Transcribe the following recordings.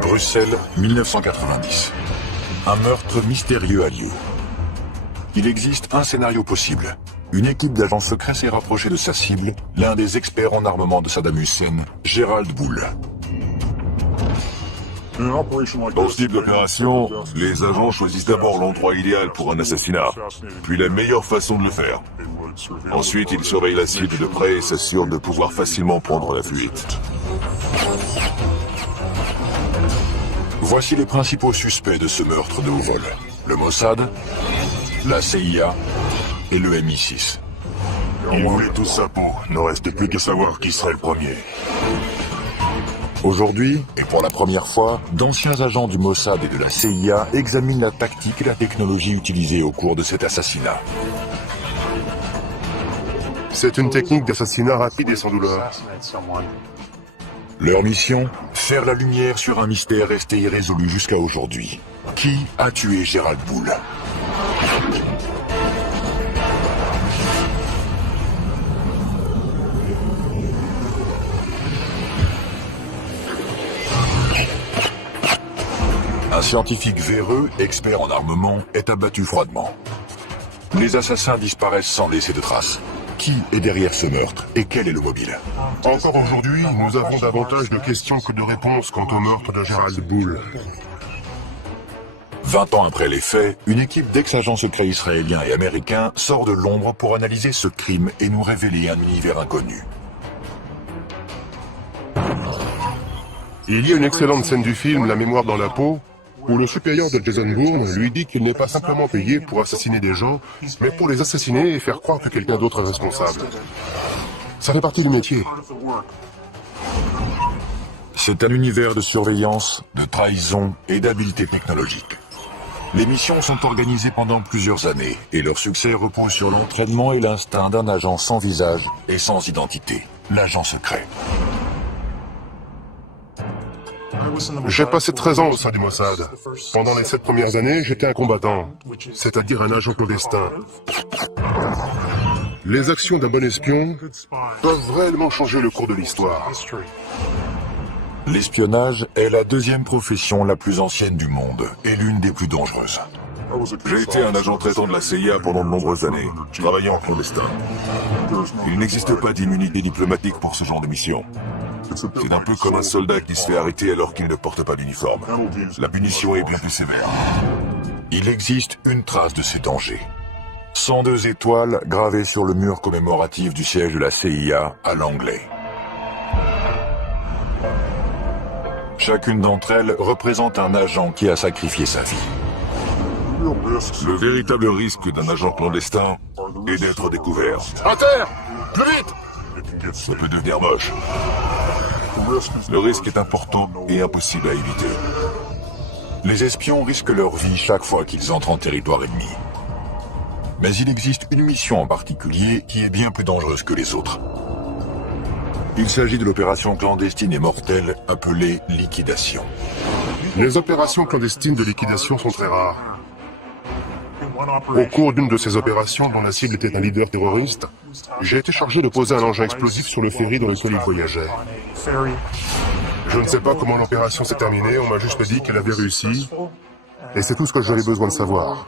Bruxelles, 1990. Un meurtre mystérieux a lieu. Il existe un scénario possible. Une équipe d'agents secrets s'est rapprochée de sa cible, l'un des experts en armement de Saddam Hussein, Gerald Bull. Dans ce type d'opération, les agents choisissent d'abord l'endroit idéal pour un assassinat, puis la meilleure façon de le faire. Ensuite, ils surveillent la cible de près et s'assurent de pouvoir facilement prendre la fuite. Voici les principaux suspects de ce meurtre de haut vol. Le Mossad, la CIA et le MI6. Ils voulaient tous sa peau, ne reste plus qu'à savoir qui serait le premier. Aujourd'hui, et pour la première fois, d'anciens agents du Mossad et de la CIA examinent la tactique et la technologie utilisée au cours de cet assassinat. C'est une technique d'assassinat rapide et sans douleur. Leur mission, faire la lumière sur un mystère resté irrésolu jusqu'à aujourd'hui. Qui a tué Gerald Bull? Un scientifique véreux, expert en armement, est abattu froidement. Les assassins disparaissent sans laisser de traces. Qui est derrière ce meurtre et quel est le mobile? Encore aujourd'hui, nous avons davantage de questions que de réponses quant au meurtre de Gerald Bull. 20 ans après les faits, une équipe d'ex-agents secrets israéliens et américains sort de l'ombre pour analyser ce crime et nous révéler un univers inconnu. Il y a une excellente scène du film La mémoire dans la peau, où le supérieur de Jason Bourne lui dit qu'il n'est pas simplement payé pour assassiner des gens, mais pour les assassiner et faire croire que quelqu'un d'autre est responsable. Ça fait partie du métier. C'est un univers de surveillance, de trahison et d'habileté technologique. Les missions sont organisées pendant plusieurs années et leur succès repose sur l'entraînement et l'instinct d'un agent sans visage et sans identité, l'agent secret. J'ai passé 13 ans au sein du Mossad. Pendant les 7 premières années, j'étais un combattant, c'est-à-dire un agent clandestin. Les actions d'un bon espion peuvent réellement changer le cours de l'histoire. L'espionnage est la deuxième profession la plus ancienne du monde et l'une des plus dangereuses. J'ai été un agent traitant de la CIA pendant de nombreuses années, travaillant en clandestin. Il n'existe pas d'immunité diplomatique pour ce genre de mission. C'est un peu comme un soldat qui se fait arrêter alors qu'il ne porte pas d'uniforme. La punition est bien plus sévère. Il existe une trace de ces dangers. 102 étoiles gravées sur le mur commémoratif du siège de la CIA à Langley. Chacune d'entre elles représente un agent qui a sacrifié sa vie. Le véritable risque d'un agent clandestin est d'être découvert. À terre! Plus vite! Ça peut devenir moche. Le risque est important et impossible à éviter. Les espions risquent leur vie chaque fois qu'ils entrent en territoire ennemi. Mais il existe une mission en particulier qui est bien plus dangereuse que les autres. Il s'agit de l'opération clandestine et mortelle appelée liquidation. Les opérations clandestines de liquidation sont très rares. Au cours d'une de ces opérations, dont la cible était un leader terroriste, j'ai été chargé de poser un engin explosif sur le ferry dans lequel il voyageait. Je ne sais pas comment l'opération s'est terminée, on m'a juste dit qu'elle avait réussi, et c'est tout ce que j'avais besoin de savoir.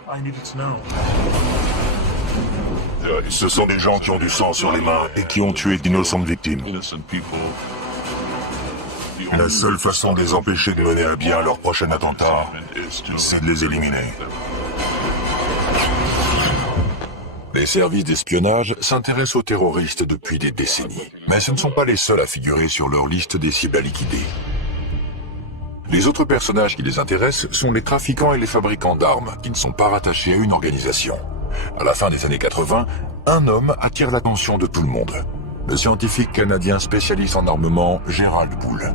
Ce sont des gens qui ont du sang sur les mains et qui ont tué d'innocentes victimes. La seule façon de les empêcher de mener à bien leur prochain attentat, c'est de les éliminer. Les services d'espionnage s'intéressent aux terroristes depuis des décennies. Mais ce ne sont pas les seuls à figurer sur leur liste des cibles à liquider. Les autres personnages qui les intéressent sont les trafiquants et les fabricants d'armes, qui ne sont pas rattachés à une organisation. À la fin des années 80, un homme attire l'attention de tout le monde. Le scientifique canadien spécialiste en armement, Gerald Bull.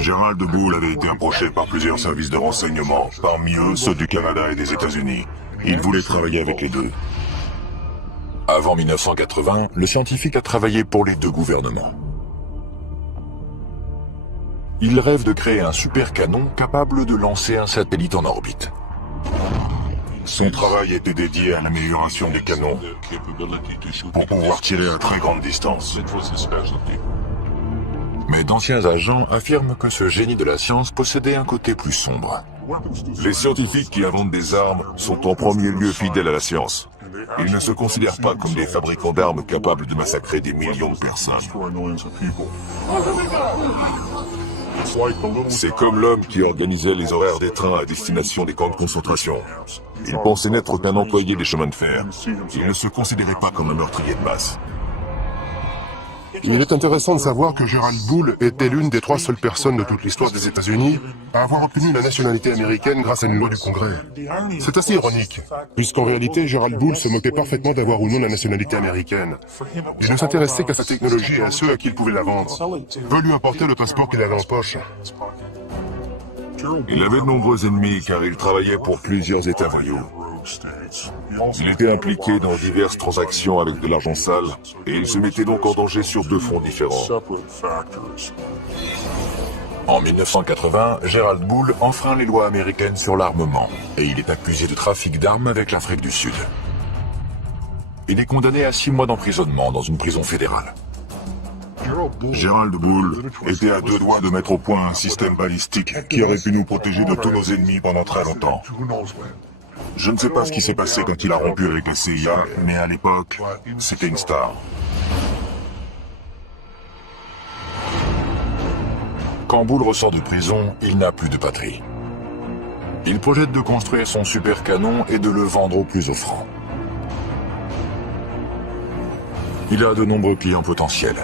Gerald Bull avait été approché par plusieurs services de renseignement, parmi eux ceux du Canada et des États-Unis. Il voulait travailler avec les deux. Avant 1980, le scientifique a travaillé pour les deux gouvernements. Il rêve de créer un super canon capable de lancer un satellite en orbite. Son travail était dédié à l'amélioration des canons pour pouvoir tirer à très grande distance. Mais d'anciens agents affirment que ce génie de la science possédait un côté plus sombre. Les scientifiques qui inventent des armes sont en premier lieu fidèles à la science. Ils ne se considèrent pas comme des fabricants d'armes capables de massacrer des millions de personnes. C'est comme l'homme qui organisait les horaires des trains à destination des camps de concentration. Il pensait n'être qu'un employé des chemins de fer. Il ne se considérait pas comme un meurtrier de masse. Il est intéressant de savoir que Gerald Bull était l'une des 3 seules personnes de toute l'histoire des États-Unis à avoir obtenu la nationalité américaine grâce à une loi du Congrès. C'est assez ironique, puisqu'en réalité, Gerald Bull se moquait parfaitement d'avoir ou non la nationalité américaine. Il ne s'intéressait qu'à sa technologie et à ceux à qui il pouvait la vendre. Peu lui importait le passeport qu'il avait en poche. Il avait de nombreux ennemis car il travaillait pour plusieurs États voyous. Il était impliqué dans diverses transactions avec de l'argent sale et il se mettait donc en danger sur 2 fronts différents. En 1980, Gerald Bull enfreint les lois américaines sur l'armement et il est accusé de trafic d'armes avec l'Afrique du Sud. Il est condamné à 6 mois d'emprisonnement dans une prison fédérale. Gerald Bull était à 2 doigts de mettre au point un système balistique qui aurait pu nous protéger de tous nos ennemis pendant très longtemps. Je ne sais pas ce qui s'est passé quand il a rompu avec la CIA, mais à l'époque, c'était une star. Quand Bull ressort de prison, il n'a plus de patrie. Il projette de construire son super canon et de le vendre au plus offrant. Il a de nombreux clients potentiels.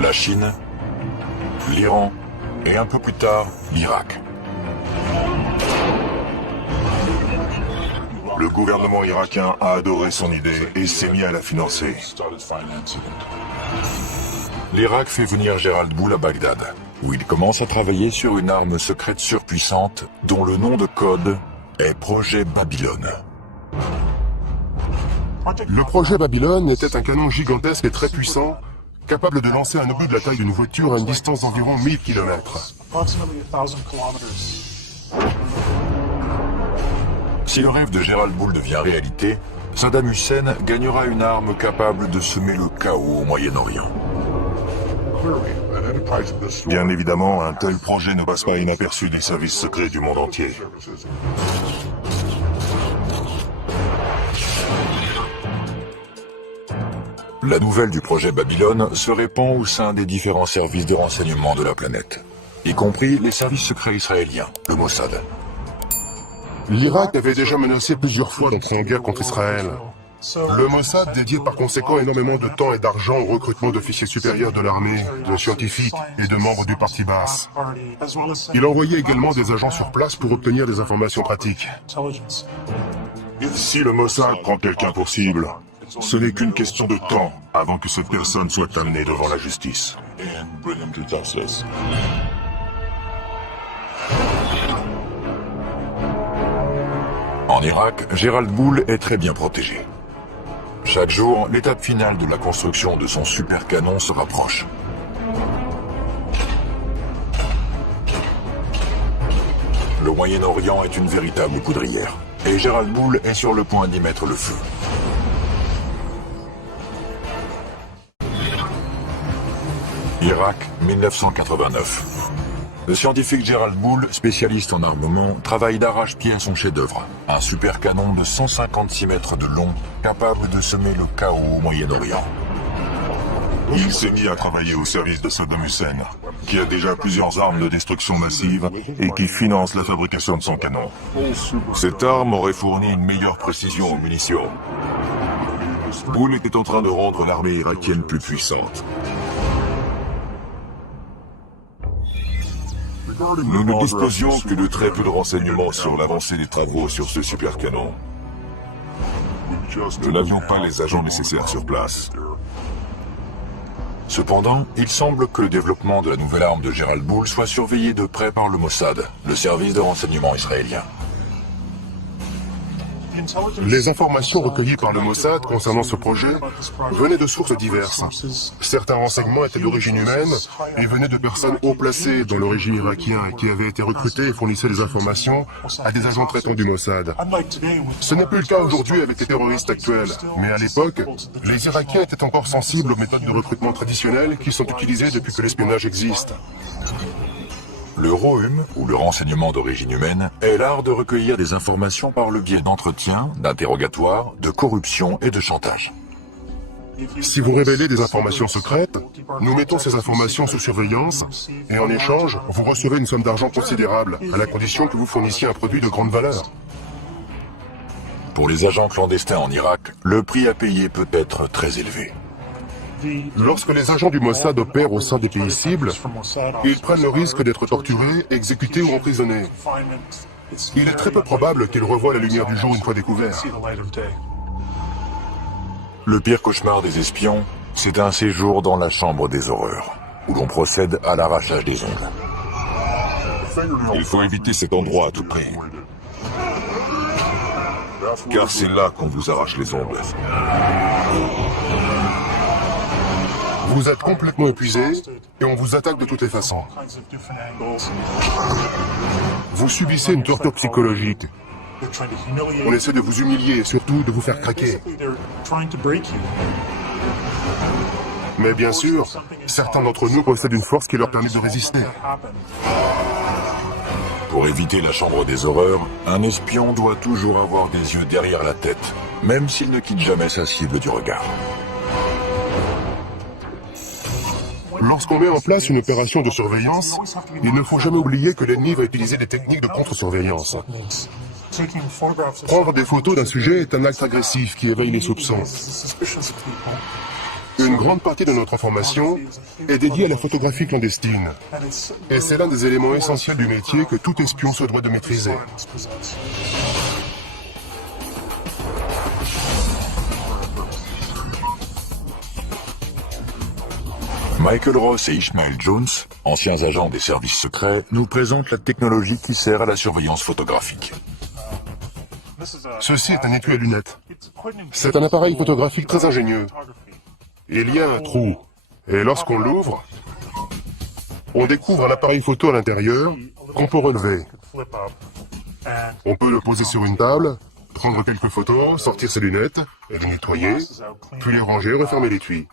La Chine, l'Iran et un peu plus tard, l'Irak. Le gouvernement irakien a adoré son idée et s'est mis à la financer. L'Irak fait venir Gerald Bull à Bagdad, où il commence à travailler sur une arme secrète surpuissante dont le nom de code est Projet Babylone. Le projet Babylone était un canon gigantesque et très puissant, capable de lancer un obus de la taille d'une voiture à une distance d'environ 1000 km. Si le rêve de Gerald Bull devient réalité, Saddam Hussein gagnera une arme capable de semer le chaos au Moyen-Orient. Bien évidemment, un tel projet ne passe pas inaperçu des services secrets du monde entier. La nouvelle du projet Babylone se répand au sein des différents services de renseignement de la planète, y compris les services secrets israéliens, le Mossad. L'Irak avait déjà menacé plusieurs fois d'entrer en guerre contre Israël. Le Mossad dédiait par conséquent énormément de temps et d'argent au recrutement d'officiers supérieurs de l'armée, de scientifiques et de membres du parti Baas. Il envoyait également des agents sur place pour obtenir des informations pratiques. Si le Mossad prend quelqu'un pour cible, ce n'est qu'une question de temps avant que cette personne soit amenée devant la justice. En Irak, Gerald Bull est très bien protégé. Chaque jour, l'étape finale de la construction de son super canon se rapproche. Le Moyen-Orient est une véritable poudrière, et Gerald Bull est sur le point d'y mettre le feu. Irak, 1989. Le scientifique Gerald Bull, spécialiste en armement, travaille d'arrache-pied à son chef-d'œuvre, un super canon de 156 mètres de long, capable de semer le chaos au Moyen-Orient. Il s'est mis à travailler au service de Saddam Hussein, qui a déjà plusieurs armes de destruction massive et qui finance la fabrication de son canon. Cette arme aurait fourni une meilleure précision aux munitions. Bull était en train de rendre l'armée irakienne plus puissante. Nous ne disposions que de très peu de renseignements sur l'avancée des travaux sur ce super canon. Nous n'avions pas les agents nécessaires sur place. Cependant, il semble que le développement de la nouvelle arme de Gerald Bull soit surveillé de près par le Mossad, le service de renseignement israélien. Les informations recueillies par le Mossad concernant ce projet venaient de sources diverses. Certains renseignements étaient d'origine humaine et venaient de personnes haut placées dans le régime irakien qui avaient été recrutées et fournissaient des informations à des agents traitants du Mossad. Ce n'est plus le cas aujourd'hui avec les terroristes actuels, mais à l'époque, les Irakiens étaient encore sensibles aux méthodes de recrutement traditionnelles qui sont utilisées depuis que l'espionnage existe. Le ROHUM, ou le renseignement d'origine humaine, est l'art de recueillir des informations par le biais d'entretiens, d'interrogatoires, de corruption et de chantage. Si vous révélez des informations secrètes, nous mettons ces informations sous surveillance et en échange, vous recevez une somme d'argent considérable, à la condition que vous fournissiez un produit de grande valeur. Pour les agents clandestins en Irak, le prix à payer peut être très élevé. Lorsque les agents du Mossad opèrent au sein des pays cibles, ils prennent le risque d'être torturés, exécutés ou emprisonnés. Il est très peu probable qu'ils revoient la lumière du jour une fois découverts. Le pire cauchemar des espions, c'est un séjour dans la chambre des horreurs, où l'on procède à l'arrachage des ongles. Il faut éviter cet endroit à tout prix. Car c'est là qu'on vous arrache les ongles. Vous êtes complètement épuisé et on vous attaque de toutes les façons. Vous subissez une torture psychologique. On essaie de vous humilier et surtout de vous faire craquer. Mais bien sûr, certains d'entre nous possèdent une force qui leur permet de résister. Pour éviter la chambre des horreurs, un espion doit toujours avoir des yeux derrière la tête, même s'il ne quitte jamais sa cible du regard. Lorsqu'on met en place une opération de surveillance, il ne faut jamais oublier que l'ennemi va utiliser des techniques de contre-surveillance. Prendre des photos d'un sujet est un acte agressif qui éveille les soupçons. Une grande partie de notre information est dédiée à la photographie clandestine. Et c'est l'un des éléments essentiels du métier que tout espion se doit de maîtriser. Michael Ross et Ishmael Jones, anciens agents des services secrets, nous présentent la technologie qui sert à la surveillance photographique. Ceci est un étui à lunettes. C'est un appareil photographique très ingénieux. Il y a un trou, et lorsqu'on l'ouvre, on découvre un appareil photo à l'intérieur qu'on peut relever. On peut le poser sur une table, prendre quelques photos, sortir ses lunettes, et les nettoyer, puis les ranger, refermer l'étui.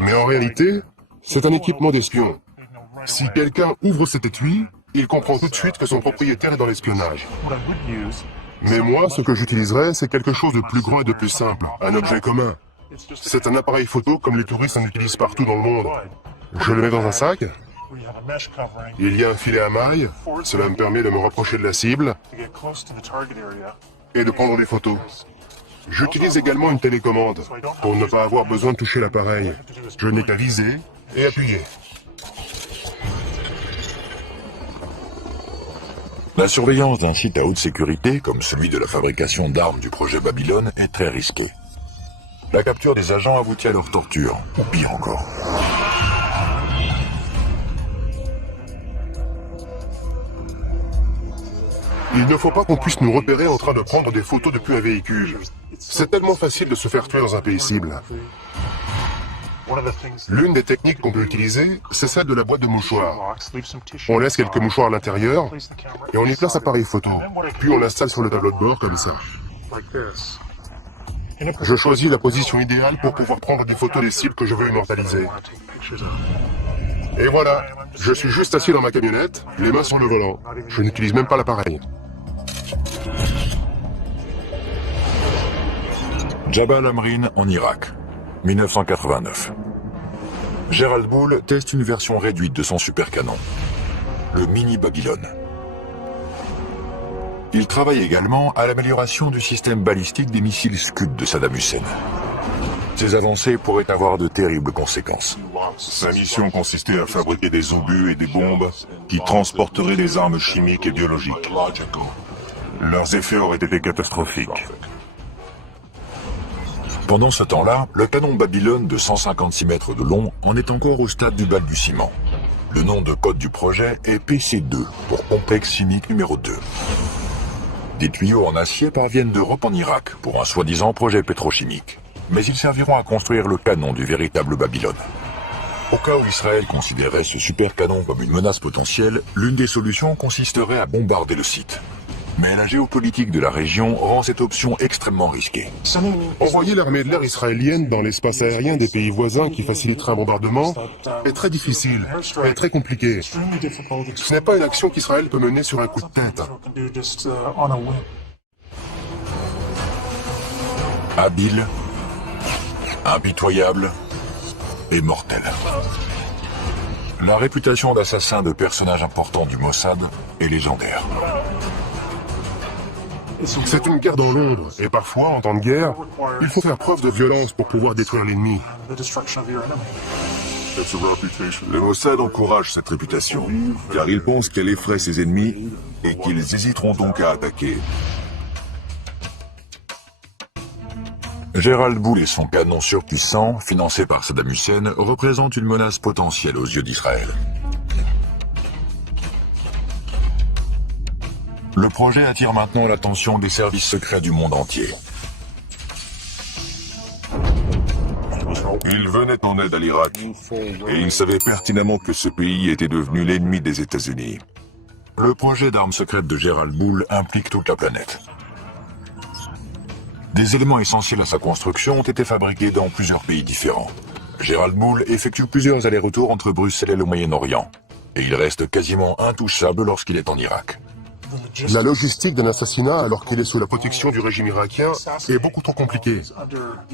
Mais en réalité, c'est un équipement d'espion. Si quelqu'un ouvre cet étui, il comprend tout de suite que son propriétaire est dans l'espionnage. Mais moi, ce que j'utiliserais, c'est quelque chose de plus grand et de plus simple, un objet commun. C'est un appareil photo comme les touristes en utilisent partout dans le monde. Je le mets dans un sac. Il y a un filet à mailles, cela me permet de me rapprocher de la cible et de prendre des photos. J'utilise également une télécommande pour ne pas avoir besoin de toucher l'appareil. Je n'ai qu'à viser et appuyer. La surveillance d'un site à haute sécurité, comme celui de la fabrication d'armes du projet Babylone, est très risquée. La capture des agents aboutit à leur torture, ou pire encore. Il ne faut pas qu'on puisse nous repérer en train de prendre des photos depuis un véhicule. C'est tellement facile de se faire tuer dans un pays cible. L'une des techniques qu'on peut utiliser, c'est celle de la boîte de mouchoirs. On laisse quelques mouchoirs à l'intérieur et on y place l'appareil photo. Puis on l'installe sur le tableau de bord comme ça. Je choisis la position idéale pour pouvoir prendre des photos des cibles que je veux immortaliser. Et voilà, je suis juste assis dans ma camionnette, les mains sur le volant. Je n'utilise même pas l'appareil. Jabal Amrin en Irak, 1989. Gerald Bull teste une version réduite de son supercanon, le Mini Babylone. Il travaille également à l'amélioration du système balistique des missiles Scud de Saddam Hussein. Ces avancées pourraient avoir de terribles conséquences. Sa mission consistait à fabriquer des obus et des bombes qui transporteraient des armes chimiques et biologiques. Leurs effets auraient été catastrophiques. Pendant ce temps-là, le canon Babylone de 156 mètres de long en est encore au stade du balbutiement. Le nom de code du projet est PC2, pour complexe chimique numéro 2. Des tuyaux en acier parviennent d'Europe en Irak pour un soi-disant projet pétrochimique. Mais ils serviront à construire le canon du véritable Babylone. Au cas où Israël considérait ce super canon comme une menace potentielle, l'une des solutions consisterait à bombarder le site. Mais la géopolitique de la région rend cette option extrêmement risquée. Envoyer l'armée de l'air israélienne dans l'espace aérien des pays voisins qui faciliterait un bombardement est très difficile et très compliqué. Ce n'est pas une action qu'Israël peut mener sur un coup de tête. Habile, impitoyable et mortel. La réputation d'assassin de personnages importants du Mossad est légendaire. C'est une guerre dans l'ombre, et parfois, en temps de guerre, il faut faire preuve de violence pour pouvoir détruire l'ennemi. Le Mossad encourage cette réputation, car il pense qu'elle effraie ses ennemis et qu'ils hésiteront donc à attaquer. Gérald Boule et son canon surpuissant, financé par Saddam Hussein, représentent une menace potentielle aux yeux d'Israël. Le projet attire maintenant l'attention des services secrets du monde entier. Il venait en aide à l'Irak, et il savait pertinemment que ce pays était devenu l'ennemi des États-Unis. Le projet d'armes secrètes de Gérald Boule implique toute la planète. Des éléments essentiels à sa construction ont été fabriqués dans plusieurs pays différents. Gérald Boule effectue plusieurs allers-retours entre Bruxelles et le Moyen-Orient, et il reste quasiment intouchable lorsqu'il est en Irak. La logistique d'un assassinat alors qu'il est sous la protection du régime irakien est beaucoup trop compliquée.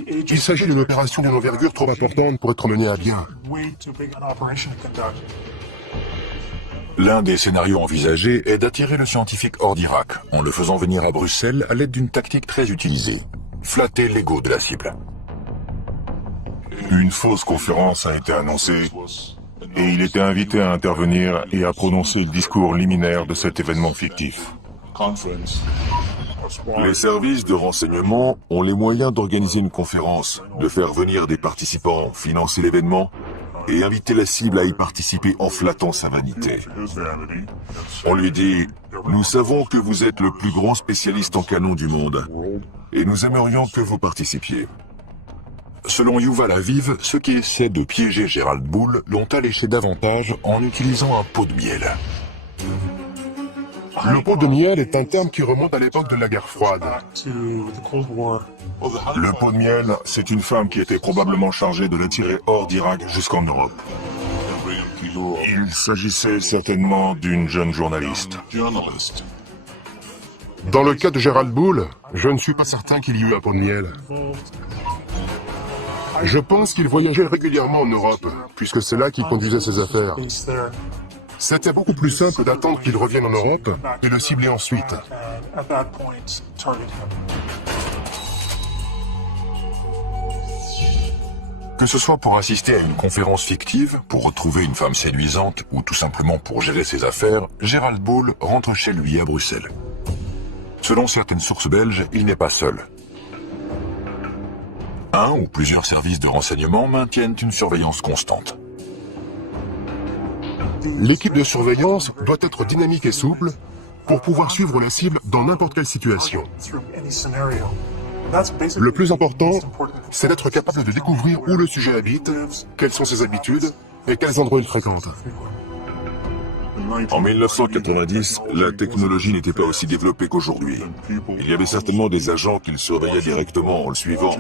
Il s'agit d'une opération d'une envergure trop importante pour être menée à bien. L'un des scénarios envisagés est d'attirer le scientifique hors d'Irak, en le faisant venir à Bruxelles à l'aide d'une tactique très utilisée. Flatter l'ego de la cible. Une fausse conférence a été annoncée et il était invité à intervenir et à prononcer le discours liminaire de cet événement fictif. Les services de renseignement ont les moyens d'organiser une conférence, de faire venir des participants, financer l'événement et inviter la cible à y participer en flattant sa vanité. On lui dit « Nous savons que vous êtes le plus grand spécialiste en canon du monde et nous aimerions que vous participiez. » Selon Yuval Aviv, ceux qui essaient de piéger Gérald Boule l'ont alléché davantage en utilisant un pot de miel. Le pot de miel est un terme qui remonte à l'époque de la guerre froide. Le pot de miel, c'est une femme qui était probablement chargée de l'attirer hors d'Irak jusqu'en Europe. Il s'agissait certainement d'une jeune journaliste. Dans le cas de Gérald Boule, je ne suis pas certain qu'il y eut un pot de miel. Je pense qu'il voyageait régulièrement en Europe, puisque c'est là qu'il conduisait ses affaires. C'était beaucoup plus simple d'attendre qu'il revienne en Europe et le cibler ensuite. Que ce soit pour assister à une conférence fictive, pour retrouver une femme séduisante ou tout simplement pour gérer ses affaires, Gérald Boule rentre chez lui à Bruxelles. Selon certaines sources belges, il n'est pas seul. Un ou plusieurs services de renseignement maintiennent une surveillance constante. L'équipe de surveillance doit être dynamique et souple pour pouvoir suivre la cible dans n'importe quelle situation. Le plus important, c'est d'être capable de découvrir où le sujet habite, quelles sont ses habitudes et quels endroits il fréquente. En 1990, la technologie n'était pas aussi développée qu'aujourd'hui. Il y avait certainement des agents qui le surveillaient directement en le suivant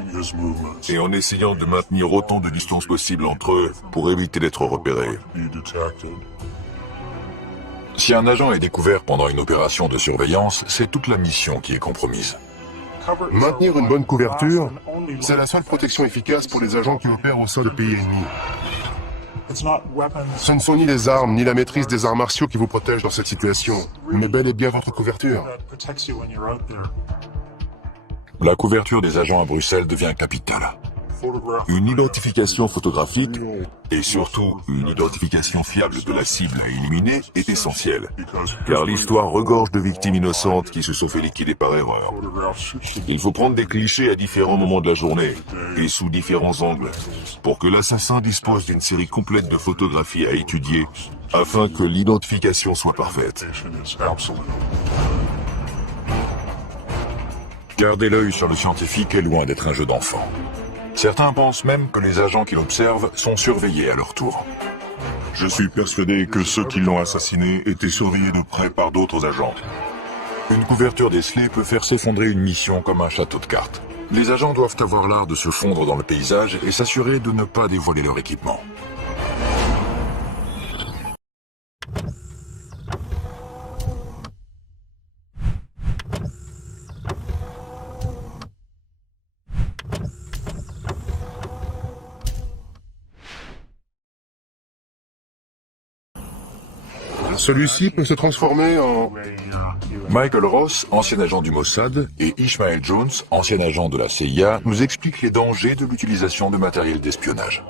et en essayant de maintenir autant de distance possible entre eux pour éviter d'être repérés. Si un agent est découvert pendant une opération de surveillance, c'est toute la mission qui est compromise. Maintenir une bonne couverture, c'est la seule protection efficace pour les agents qui opèrent au sein de pays ennemis. Ce ne sont ni les armes, ni la maîtrise des arts martiaux qui vous protègent dans cette situation, mais bel et bien votre couverture. La couverture des agents à Bruxelles devient capitale. Une identification photographique et surtout une identification fiable de la cible à éliminer est essentielle, car l'histoire regorge de victimes innocentes qui se sont fait liquider par erreur. Il faut prendre des clichés à différents moments de la journée et sous différents angles pour que l'assassin dispose d'une série complète de photographies à étudier afin que l'identification soit parfaite. Garder l'œil sur le scientifique est loin d'être un jeu d'enfant. Certains pensent même que les agents qui l'observent sont surveillés à leur tour. Je suis persuadé que ceux qui l'ont assassiné étaient surveillés de près par d'autres agents. Une couverture décelée peut faire s'effondrer une mission comme un château de cartes. Les agents doivent avoir l'art de se fondre dans le paysage et s'assurer de ne pas dévoiler leur équipement. Celui-ci peut se transformer en... Michael Ross, ancien agent du Mossad, et Ishmael Jones, ancien agent de la CIA, nous expliquent les dangers de l'utilisation de matériel d'espionnage.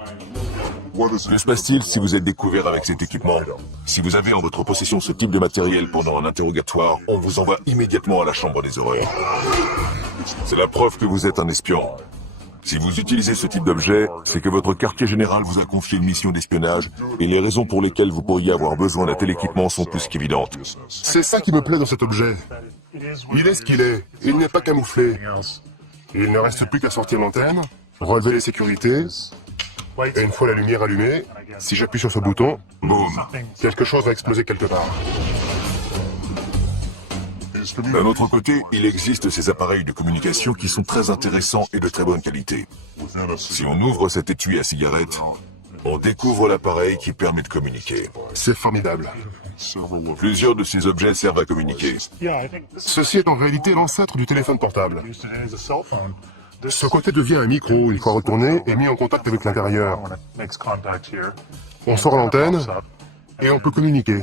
Que se passe-t-il si vous êtes découvert avec cet équipement? Si vous avez en votre possession ce type de matériel pendant un interrogatoire, on vous envoie immédiatement à la chambre des horreurs. C'est la preuve que vous êtes un espion. Si vous utilisez ce type d'objet, c'est que votre quartier général vous a confié une mission d'espionnage et les raisons pour lesquelles vous pourriez avoir besoin d'un tel équipement sont plus qu'évidentes. C'est ça qui me plaît dans cet objet. Il est ce qu'il est. Il n'est pas camouflé. Il ne reste plus qu'à sortir l'antenne, relever les sécurités, et une fois la lumière allumée, si j'appuie sur ce bouton, boum, quelque chose va exploser quelque part. D'un autre côté, il existe ces appareils de communication qui sont très intéressants et de très bonne qualité. Si on ouvre cet étui à cigarette, on découvre l'appareil qui permet de communiquer. C'est formidable. Plusieurs de ces objets servent à communiquer. Ceci est en réalité l'ancêtre du téléphone portable. Ce côté devient un micro, une fois retourné et mis en contact avec l'intérieur. On sort l'antenne et on peut communiquer.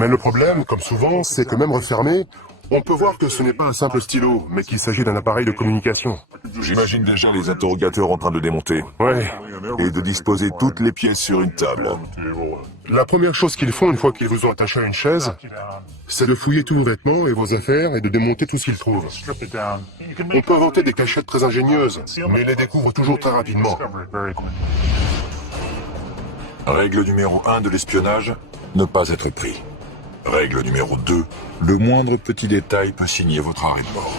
Mais le problème, comme souvent, c'est que même refermé, on peut voir que ce n'est pas un simple stylo, mais qu'il s'agit d'un appareil de communication. J'imagine déjà les interrogateurs en train de démonter Ouais. et de disposer toutes les pièces sur une table. La première chose qu'ils font une fois qu'ils vous ont attaché à une chaise, c'est de fouiller tous vos vêtements et vos affaires et de démonter tout ce qu'ils trouvent. On peut inventer des cachettes très ingénieuses, mais ils les découvrent toujours très rapidement. Règle numéro 1 de l'espionnage, ne pas être pris. Règle numéro 2, le moindre petit détail peut signer votre arrêt de mort.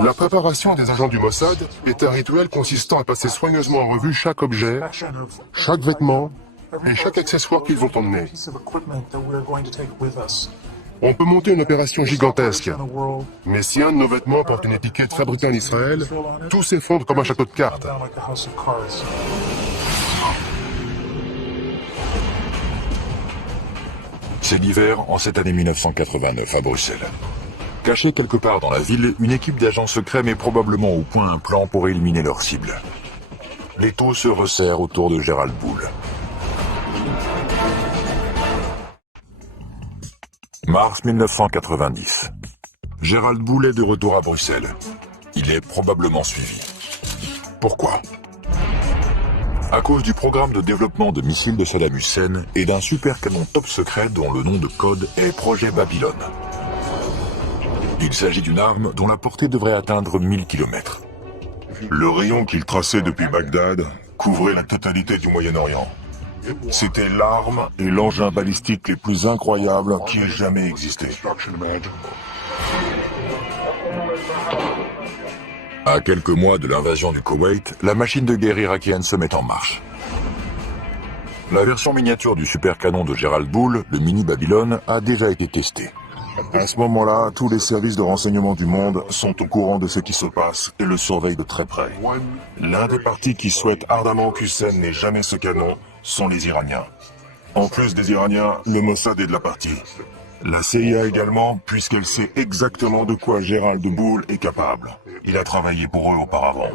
La préparation des agents du Mossad est un rituel consistant à passer soigneusement en revue chaque objet, chaque vêtement et chaque accessoire qu'ils vont emmener. On peut monter une opération gigantesque, mais si un de nos vêtements porte une étiquette fabriquée en Israël, tout s'effondre comme un château de cartes. C'est l'hiver en cette année 1989 à Bruxelles. Cachée quelque part dans la ville, une équipe d'agents secrets met probablement au point un plan pour éliminer leur cible. L'étau se resserre autour de Gérald Bull. Mars 1990. Gérald Bull est de retour à Bruxelles. Il est probablement suivi. Pourquoi ? À cause du programme de développement de missiles de Saddam Hussein et d'un super canon top secret dont le nom de code est Projet Babylone. Il s'agit d'une arme dont la portée devrait atteindre 1000 km. Le rayon qu'il traçait depuis Bagdad couvrait la totalité du Moyen-Orient. C'était l'arme et l'engin balistique les plus incroyables qui aient jamais existé. À quelques mois de l'invasion du Koweït, la machine de guerre irakienne se met en marche. La version miniature du supercanon de Gérald Bull, le mini Babylone, a déjà été testée. À ce moment-là, tous les services de renseignement du monde sont au courant de ce qui se passe et le surveillent de très près. L'un des partis qui souhaite ardemment qu'Hussein n'ait jamais ce canon sont les Iraniens. En plus des Iraniens, le Mossad est de la partie. La CIA également, puisqu'elle sait exactement de quoi Gérald Bull est capable. Il a travaillé pour eux auparavant.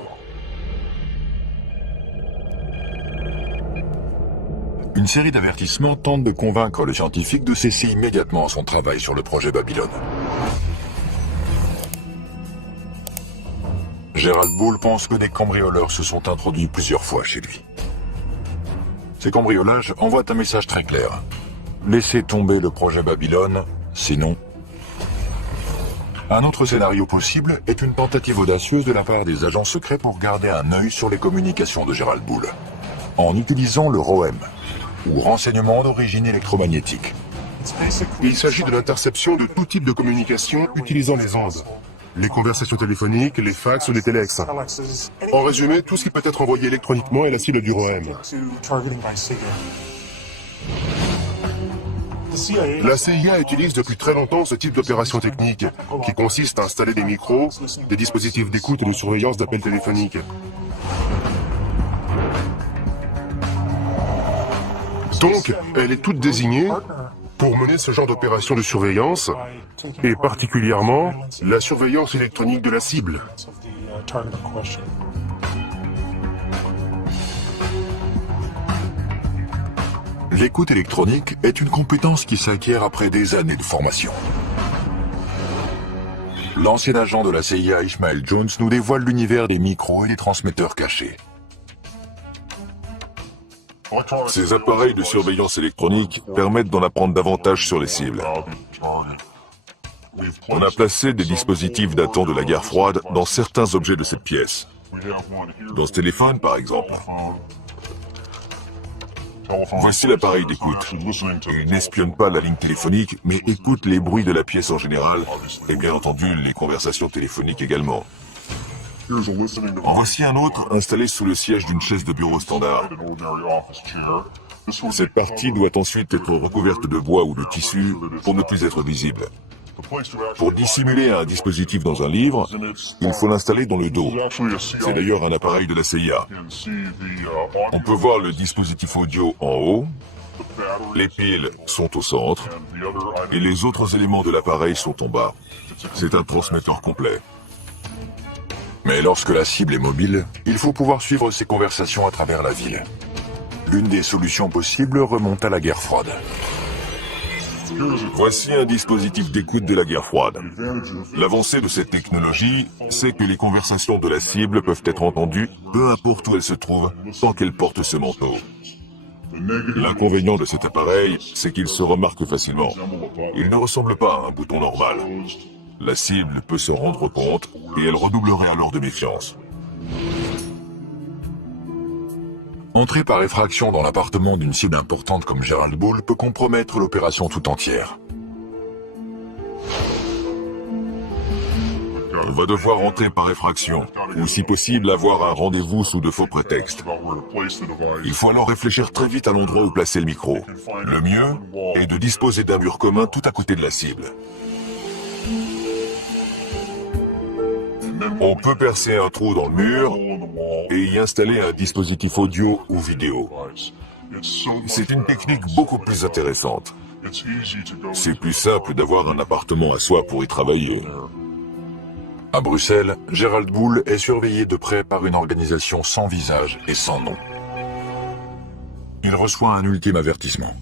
Une série d'avertissements tente de convaincre le scientifique de cesser immédiatement son travail sur le projet Babylone. Gérald Bull pense que des cambrioleurs se sont introduits plusieurs fois chez lui. Ces cambriolages envoient un message très clair. Laissez tomber le projet Babylone, sinon... Un autre scénario possible est une tentative audacieuse de la part des agents secrets pour garder un œil sur les communications de Gérald Bull, en utilisant le ROM, ou renseignement d'origine électromagnétique. Il s'agit de l'interception de tout type de communication utilisant les ondes. Les conversations téléphoniques, les fax ou les téléx. En résumé, tout ce qui peut être envoyé électroniquement est la cible du ROM. La CIA utilise depuis très longtemps ce type d'opération technique, qui consiste à installer des micros, des dispositifs d'écoute et de surveillance d'appels téléphoniques. Donc, elle est toute désignée pour mener ce genre d'opération de surveillance, et particulièrement la surveillance électronique de la cible. L'écoute électronique est une compétence qui s'acquiert après des années de formation. L'ancien agent de la CIA Ishmael Jones nous dévoile l'univers des micros et des transmetteurs cachés. Ces appareils de surveillance électronique permettent d'en apprendre davantage sur les cibles. On a placé des dispositifs datant de la guerre froide dans certains objets de cette pièce. Dans ce téléphone, par exemple. Voici l'appareil d'écoute. Il n'espionne pas la ligne téléphonique, mais écoute les bruits de la pièce en général, et bien entendu les conversations téléphoniques également. En voici un autre installé sous le siège d'une chaise de bureau standard. Cette partie doit ensuite être recouverte de bois ou de tissu pour ne plus être visible. Pour dissimuler un dispositif dans un livre, il faut l'installer dans le dos. C'est d'ailleurs un appareil de la CIA. On peut voir le dispositif audio en haut, les piles sont au centre, et les autres éléments de l'appareil sont en bas. C'est un transmetteur complet. Mais lorsque la cible est mobile, il faut pouvoir suivre ses conversations à travers la ville. L'une des solutions possibles remonte à la guerre froide. Voici un dispositif d'écoute de la guerre froide. L'avancée de cette technologie, c'est que les conversations de la cible peuvent être entendues, peu importe où elle se trouve, tant qu'elle porte ce manteau. L'inconvénient de cet appareil, c'est qu'il se remarque facilement. Il ne ressemble pas à un bouton normal. La cible peut se rendre compte et elle redoublerait alors de méfiance. Entrer par effraction dans l'appartement d'une cible importante comme Gerald Bull peut compromettre l'opération tout entière. On va devoir entrer par effraction, ou si possible avoir un rendez-vous sous de faux prétextes. Il faut alors réfléchir très vite à l'endroit où placer le micro. Le mieux est de disposer d'un mur commun tout à côté de la cible. On peut percer un trou dans le mur et y installer un dispositif audio ou vidéo. C'est une technique beaucoup plus intéressante. C'est plus simple d'avoir un appartement à soi pour y travailler. À Bruxelles, Gerald Bull est surveillé de près par une organisation sans visage et sans nom. Il reçoit un ultime avertissement.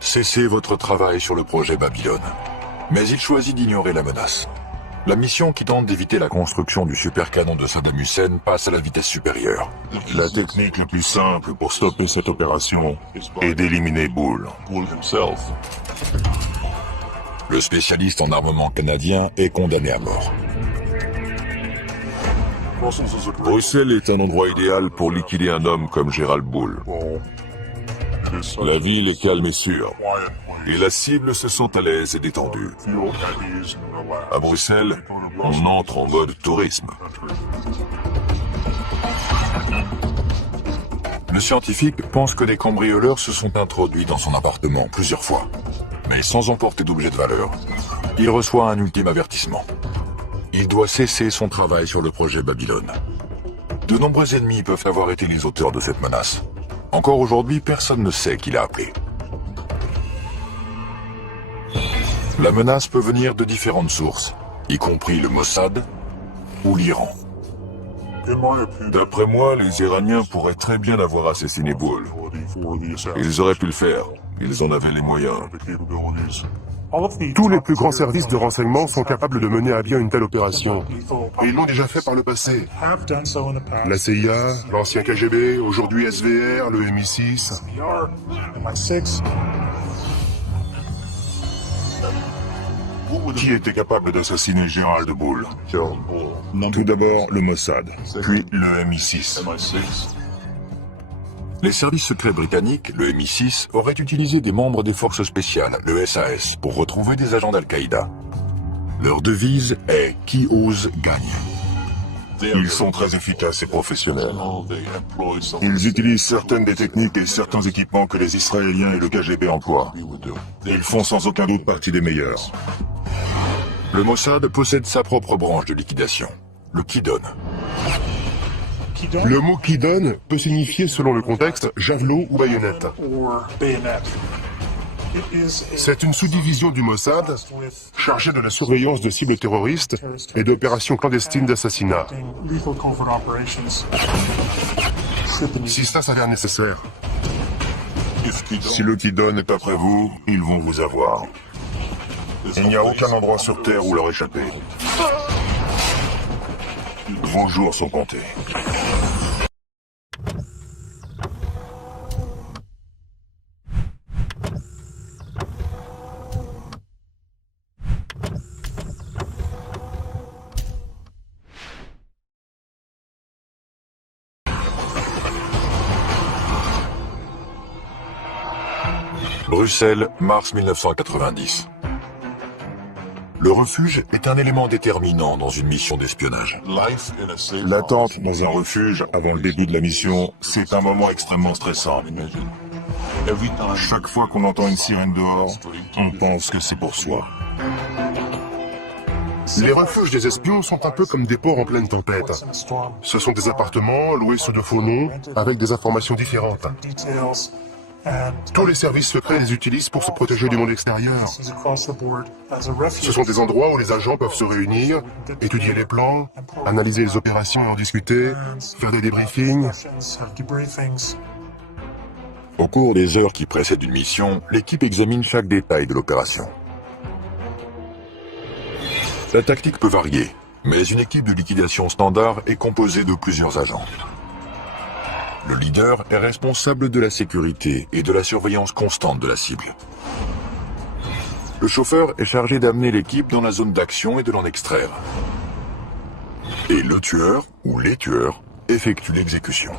Cessez votre travail sur le projet Babylone. Mais il choisit d'ignorer la menace. La mission qui tente d'éviter la construction du supercanon de Saddam Hussein passe à la vitesse supérieure. La technique la plus simple pour stopper cette opération est d'éliminer Bull. Le spécialiste en armement canadien est condamné à mort. Bruxelles est un endroit idéal pour liquider un homme comme Gerald Bull. La ville est calme et sûre, et la cible se sent à l'aise et détendue. À Bruxelles, on entre en mode tourisme. Le scientifique pense que des cambrioleurs se sont introduits dans son appartement plusieurs fois, mais sans emporter d'objets de valeur. Il reçoit un ultime avertissement. Il doit cesser son travail sur le projet Babylone. De nombreux ennemis peuvent avoir été les auteurs de cette menace. Encore aujourd'hui, personne ne sait qui l'a appelé. La menace peut venir de différentes sources, y compris le Mossad ou l'Iran. D'après moi, les Iraniens pourraient très bien avoir assassiné Bull. Ils auraient pu le faire. Ils en avaient les moyens. Tous les plus grands services de renseignement sont capables de mener à bien une telle opération. Et ils l'ont déjà fait par le passé. La CIA, l'ancien KGB, aujourd'hui SVR, le MI6. Qui était capable d'assassiner Gerald Bull? Tout d'abord le Mossad, puis le MI6. Les services secrets britanniques, le MI6, auraient utilisé des membres des forces spéciales, le SAS, pour retrouver des agents d'Al-Qaïda. Leur devise est « Qui ose gagne ». Ils sont très efficaces et professionnels. Ils utilisent certaines des techniques et certains équipements que les Israéliens et le KGB emploient. Ils font sans aucun doute partie des meilleurs. Le Mossad possède sa propre branche de liquidation, le Kidon. Le mot qui donne peut signifier, selon le contexte, javelot ou baïonnette. C'est une sous-division du Mossad chargée de la surveillance de cibles terroristes et d'opérations clandestines d'assassinat. Si cela s'avère nécessaire. Si le Kidon n'est pas près vous, ils vont vous avoir. Il n'y a aucun endroit sur Terre où leur échapper. Vos jours sont comptés. Bruxelles, mars 1990. Le refuge est un élément déterminant dans une mission d'espionnage. L'attente dans un refuge avant le début de la mission, c'est un moment extrêmement stressant. Chaque fois qu'on entend une sirène dehors, on pense que c'est pour soi. Les refuges des espions sont un peu comme des ports en pleine tempête. Ce sont des appartements loués sous de faux noms, avec des informations différentes. Tous les services secrets les utilisent pour se protéger du monde extérieur. Ce sont des endroits où les agents peuvent se réunir, étudier les plans, analyser les opérations et en discuter, faire des débriefings. Au cours des heures qui précèdent une mission, l'équipe examine chaque détail de l'opération. La tactique peut varier, mais une équipe de liquidation standard est composée de plusieurs agents. Le leader est responsable de la sécurité et de la surveillance constante de la cible. Le chauffeur est chargé d'amener l'équipe dans la zone d'action et de l'en extraire. Et le tueur, ou les tueurs, effectuent l'exécution.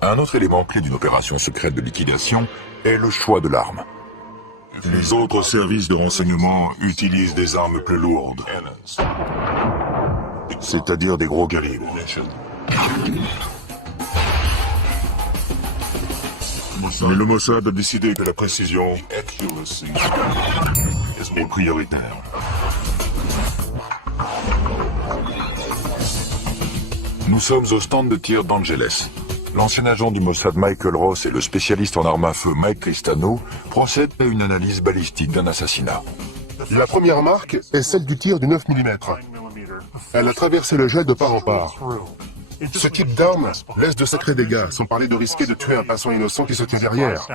Un autre élément clé d'une opération secrète de liquidation est le choix de l'arme. Les autres services de renseignement utilisent des armes plus lourdes, c'est-à-dire des gros calibres. Mais le Mossad a décidé que la précision est prioritaire. Nous sommes au stand de tir d'Angeles. L'ancien agent du Mossad Michael Ross et le spécialiste en armes à feu Mike Cristano procèdent à une analyse balistique d'un assassinat. La première marque est celle du tir du 9 mm. Elle a traversé le gel de part en part. Ce type d'arme laisse de sacrés dégâts, sans parler de risquer de tuer un passant innocent qui se tient derrière.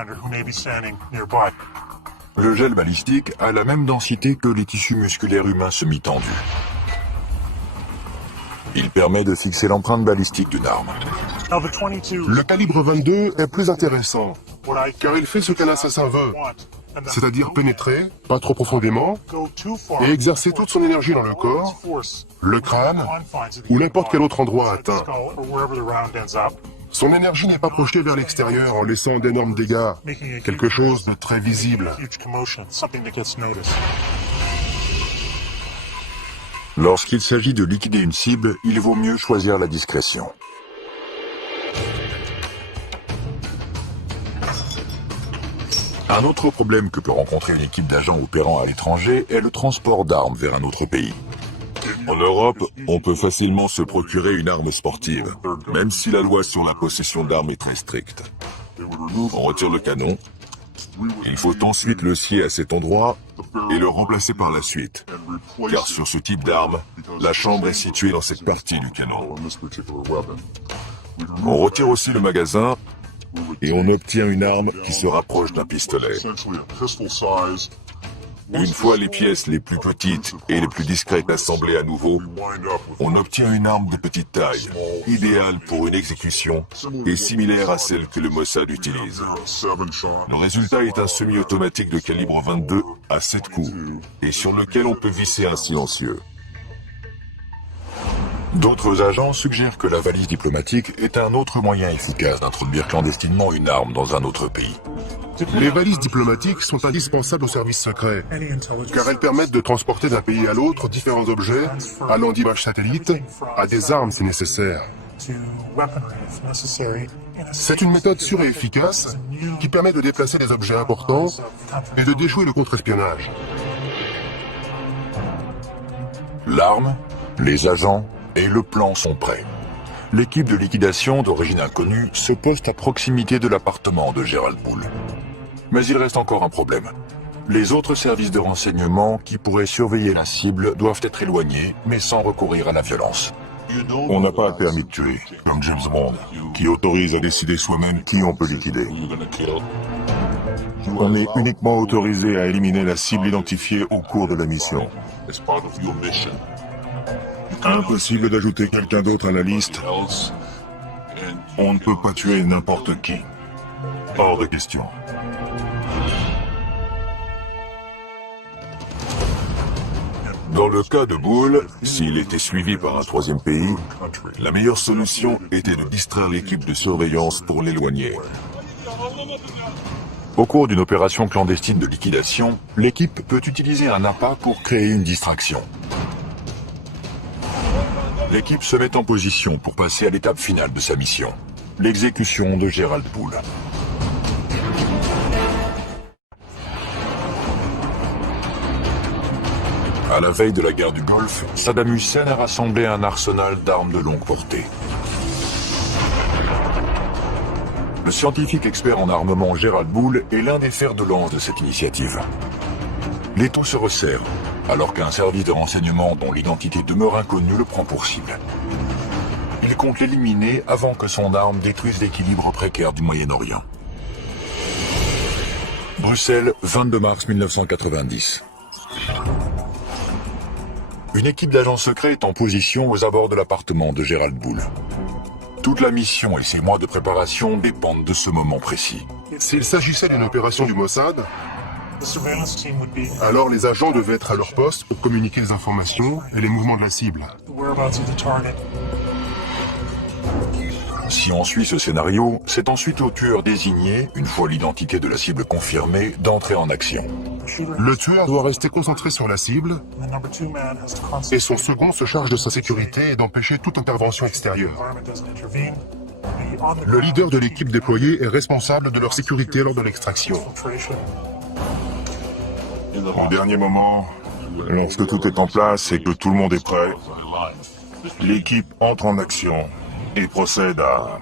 Le gel balistique a la même densité que les tissus musculaires humains semi-tendus. Il permet de fixer l'empreinte balistique d'une arme. Le calibre 22 est plus intéressant, car il fait ce qu'un assassin veut, c'est-à-dire pénétrer, pas trop profondément, et exercer toute son énergie dans le corps, le crâne, ou n'importe quel autre endroit atteint. Son énergie n'est pas projetée vers l'extérieur en laissant d'énormes dégâts, quelque chose de très visible. Lorsqu'il s'agit de liquider une cible, il vaut mieux choisir la discrétion. Un autre problème que peut rencontrer une équipe d'agents opérant à l'étranger est le transport d'armes vers un autre pays. En Europe, on peut facilement se procurer une arme sportive, même si la loi sur la possession d'armes est très stricte. On retire le canon, il faut ensuite le scier à cet endroit et le remplacer par la suite, car sur ce type d'arme, la chambre est située dans cette partie du canon. On retire aussi le magasin et on obtient une arme qui se rapproche d'un pistolet. Une fois les pièces les plus petites et les plus discrètes assemblées à nouveau, on obtient une arme de petite taille, idéale pour une exécution et similaire à celle que le Mossad utilise. Le résultat est un semi-automatique de calibre 22 à 7 coups et sur lequel on peut visser un silencieux. D'autres agents suggèrent que la valise diplomatique est un autre moyen efficace d'introduire clandestinement une arme dans un autre pays. Les valises diplomatiques sont indispensables aux services secrets, car elles permettent de transporter d'un pays à l'autre différents objets, allant d'images satellites à des armes si nécessaire. C'est une méthode sûre et efficace qui permet de déplacer des objets importants et de déjouer le contre-espionnage. L'arme, les agents et le plan sont prêts. L'équipe de liquidation d'origine inconnue se poste à proximité de l'appartement de Gerald Poole. Mais il reste encore un problème. Les autres services de renseignement qui pourraient surveiller la cible doivent être éloignés, mais sans recourir à la violence. On n'a pas un permis de tuer, comme James Bond, qui autorise à décider soi-même qui on peut liquider. On est uniquement autorisé à éliminer la cible identifiée au cours de la mission. Impossible d'ajouter quelqu'un d'autre à la liste. On ne peut pas tuer n'importe qui. Hors de question. Dans le cas de Boole, s'il était suivi par un troisième pays, la meilleure solution était de distraire l'équipe de surveillance pour l'éloigner. Au cours d'une opération clandestine de liquidation, l'équipe peut utiliser un appât pour créer une distraction. L'équipe se met en position pour passer à l'étape finale de sa mission, l'exécution de Gerald Poole. À la veille de la guerre du Golfe, Saddam Hussein a rassemblé un arsenal d'armes de longue portée. Le scientifique expert en armement Gerald Poole est l'un des fers de lance de cette initiative. L'étau se resserre, alors qu'un service de renseignement dont l'identité demeure inconnue le prend pour cible. Il compte l'éliminer avant que son arme détruise l'équilibre précaire du Moyen-Orient. Bruxelles, 22 mars 1990. Une équipe d'agents secrets est en position aux abords de l'appartement de Gerald Poole. Toute la mission et ses mois de préparation dépendent de ce moment précis. S'il s'agissait d'une opération du Mossad, alors les agents devaient être à leur poste pour communiquer les informations et les mouvements de la cible. Si on suit ce scénario, c'est ensuite au tueur désigné, une fois l'identité de la cible confirmée, d'entrer en action. Le tueur doit rester concentré sur la cible et son second se charge de sa sécurité et d'empêcher toute intervention extérieure. Le leader de l'équipe déployée est responsable de leur sécurité lors de l'extraction. En dernier moment, lorsque tout est en place et que tout le monde est prêt, l'équipe entre en action et procède à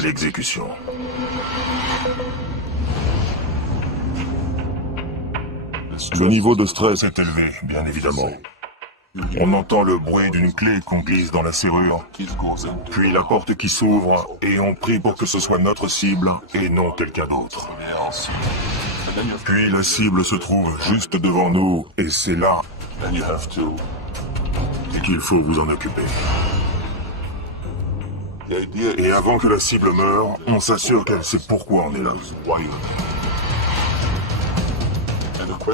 l'exécution. Le niveau de stress est élevé, bien évidemment. On entend le bruit d'une clé qu'on glisse dans la serrure, puis la porte qui s'ouvre, et on prie pour que ce soit notre cible et non quelqu'un d'autre. Puis la cible se trouve juste devant nous, et c'est là qu'il faut vous en occuper. Et avant que la cible meure, on s'assure qu'elle sait pourquoi on est là.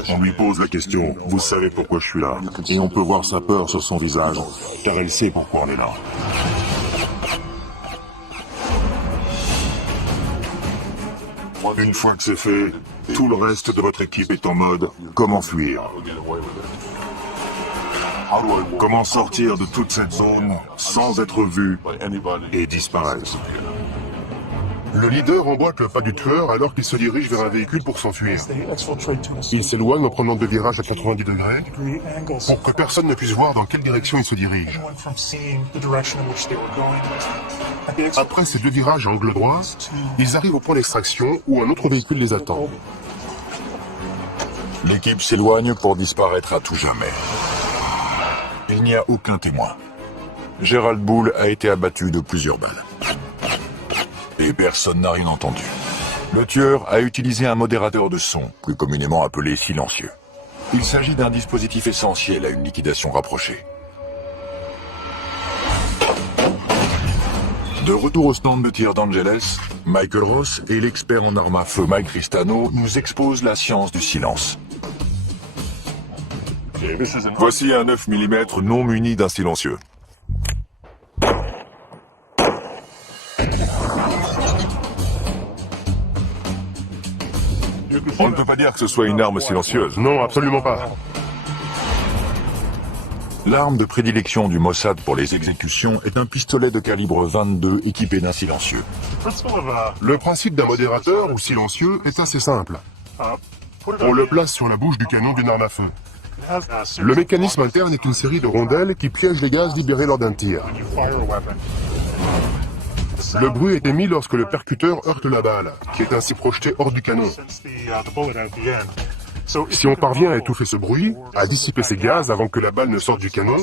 On lui pose la question, vous savez pourquoi je suis là? Et on peut voir sa peur sur son visage, car elle sait pourquoi on est là. Une fois que c'est fait, tout le reste de votre équipe est en mode « Comment fuir ?» Comment sortir de toute cette zone sans être vu et disparaître? Le leader emboîte le pas du tueur alors qu'il se dirige vers un véhicule pour s'enfuir. Il s'éloigne en prenant deux virages à 90 degrés pour que personne ne puisse voir dans quelle direction il se dirige. Après ces deux virages à angle droit, ils arrivent au point d'extraction où un autre véhicule les attend. L'équipe s'éloigne pour disparaître à tout jamais. Il n'y a aucun témoin. Gerald Poole a été abattu de plusieurs balles. Et personne n'a rien entendu. Le tueur a utilisé un modérateur de son, plus communément appelé silencieux. Il s'agit d'un dispositif essentiel à une liquidation rapprochée. De retour au stand de tir d'Angeles, Michael Ross et l'expert en armes à feu Mike Tristano nous exposent la science du silence. Voici un 9 mm non muni d'un silencieux. On ne peut pas dire que ce soit une arme silencieuse. Non, absolument pas. L'arme de prédilection du Mossad pour les exécutions est un pistolet de calibre 22 équipé d'un silencieux. Le principe d'un modérateur ou silencieux est assez simple. On le place sur la bouche du canon d'une arme à feu. Le mécanisme interne est une série de rondelles qui piègent les gaz libérés lors d'un tir. Le bruit est émis lorsque le percuteur heurte la balle, qui est ainsi projetée hors du canon. Si on parvient à étouffer ce bruit, à dissiper ces gaz avant que la balle ne sorte du canon,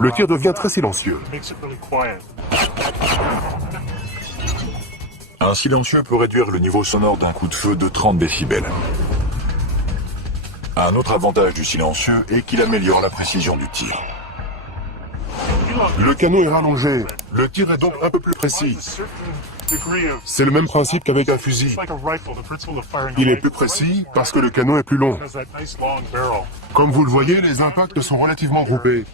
le tir devient très silencieux. Un silencieux peut réduire le niveau sonore d'un coup de feu de 30 décibels. Un autre avantage du silencieux est qu'il améliore la précision du tir. Le canon est rallongé, le tir est donc un peu plus précis. C'est le même principe qu'avec un fusil. Il est plus précis parce que le canon est plus long. Comme vous le voyez, les impacts sont relativement groupés.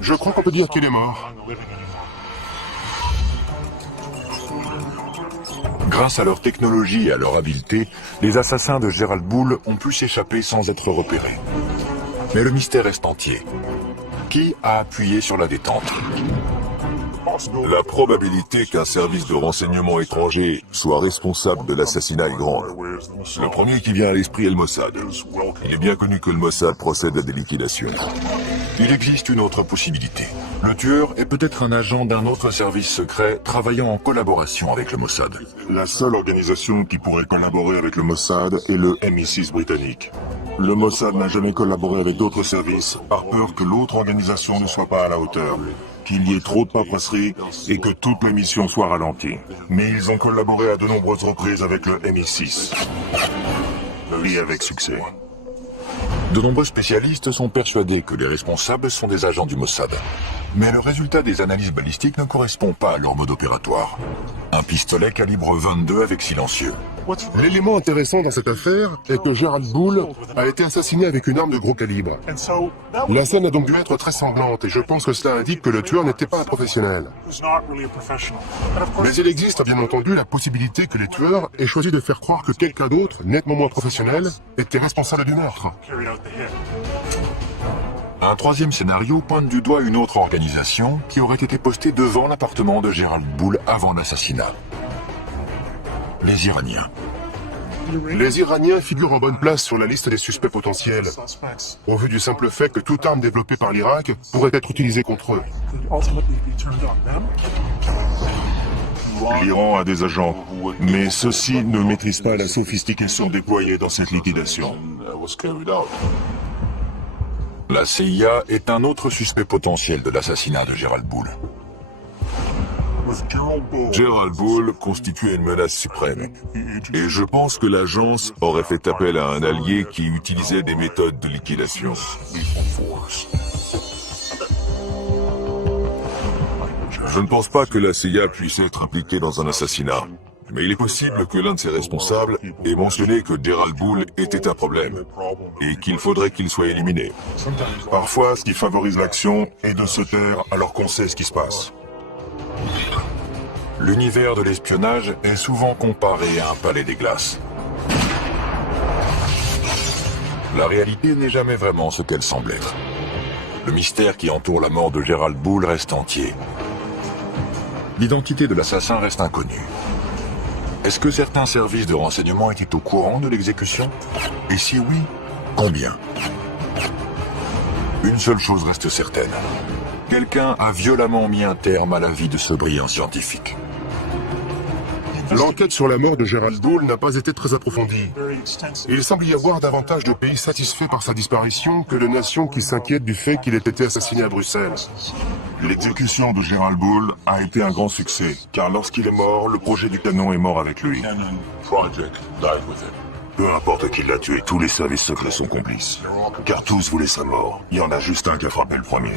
Je crois qu'on peut dire qu'il est mort. Grâce à leur technologie et à leur habileté, les assassins de Gerald Bull ont pu s'échapper sans être repérés. Mais le mystère reste entier. Qui a appuyé sur la détente? La probabilité qu'un service de renseignement étranger soit responsable de l'assassinat est grande. Le premier qui vient à l'esprit est le Mossad. Il est bien connu que le Mossad procède à des liquidations. Il existe une autre possibilité. Le tueur est peut-être un agent d'un autre service secret travaillant en collaboration avec le Mossad. La seule organisation qui pourrait collaborer avec le Mossad est le MI6 britannique. Le Mossad n'a jamais collaboré avec d'autres services par peur que l'autre organisation ne soit pas à la hauteur, qu'il y ait trop de paperasserie et que toute la mission soit ralentie. Mais ils ont collaboré à de nombreuses reprises avec le MI6. Et avec succès. De nombreux spécialistes sont persuadés que les responsables sont des agents du Mossad. Mais le résultat des analyses balistiques ne correspond pas à leur mode opératoire. Un pistolet calibre 22 avec silencieux. L'élément intéressant dans cette affaire est que Gerald Bull a été assassiné avec une arme de gros calibre. La scène a donc dû être très sanglante et je pense que cela indique que le tueur n'était pas un professionnel. Mais il existe bien entendu la possibilité que les tueurs aient choisi de faire croire que quelqu'un d'autre, nettement moins professionnel, était responsable du meurtre. Un troisième scénario pointe du doigt une autre organisation qui aurait été postée devant l'appartement de Gerald Bull avant l'assassinat. Les Iraniens. Les Iraniens figurent en bonne place sur la liste des suspects potentiels, au vu du simple fait que toute arme développée par l'Irak pourrait être utilisée contre eux. L'Iran a des agents, mais ceux-ci ne maîtrisent pas la sophistication déployée dans cette liquidation. La CIA est un autre suspect potentiel de l'assassinat de Gerald Bull. Gerald Bull constituait une menace suprême. Et je pense que l'agence aurait fait appel à un allié qui utilisait des méthodes de liquidation. Je ne pense pas que la CIA puisse être impliquée dans un assassinat. Mais il est possible que l'un de ses responsables ait mentionné que Gerald Bull était un problème et qu'il faudrait qu'il soit éliminé. Parfois, ce qui favorise l'action est de se taire alors qu'on sait ce qui se passe. L'univers de l'espionnage est souvent comparé à un palais des glaces. La réalité n'est jamais vraiment ce qu'elle semble être. Le mystère qui entoure la mort de Gerald Bull reste entier. L'identité de l'assassin reste inconnue. Est-ce que certains services de renseignement étaient au courant de l'exécution? Et si oui, combien? Une seule chose reste certaine. Quelqu'un a violemment mis un terme à la vie de ce brillant scientifique. L'enquête sur la mort de Gerald Bull n'a pas été très approfondie. Il semble y avoir davantage de pays satisfaits par sa disparition que de nations qui s'inquiètent du fait qu'il ait été assassiné à Bruxelles. L'exécution de Gerald Bull a été un grand succès, car lorsqu'il est mort, le projet du canon est mort avec lui. Peu importe qui l'a tué, tous les services secrets sont complices. Car tous voulaient sa mort. Il y en a juste un qui a frappé le premier.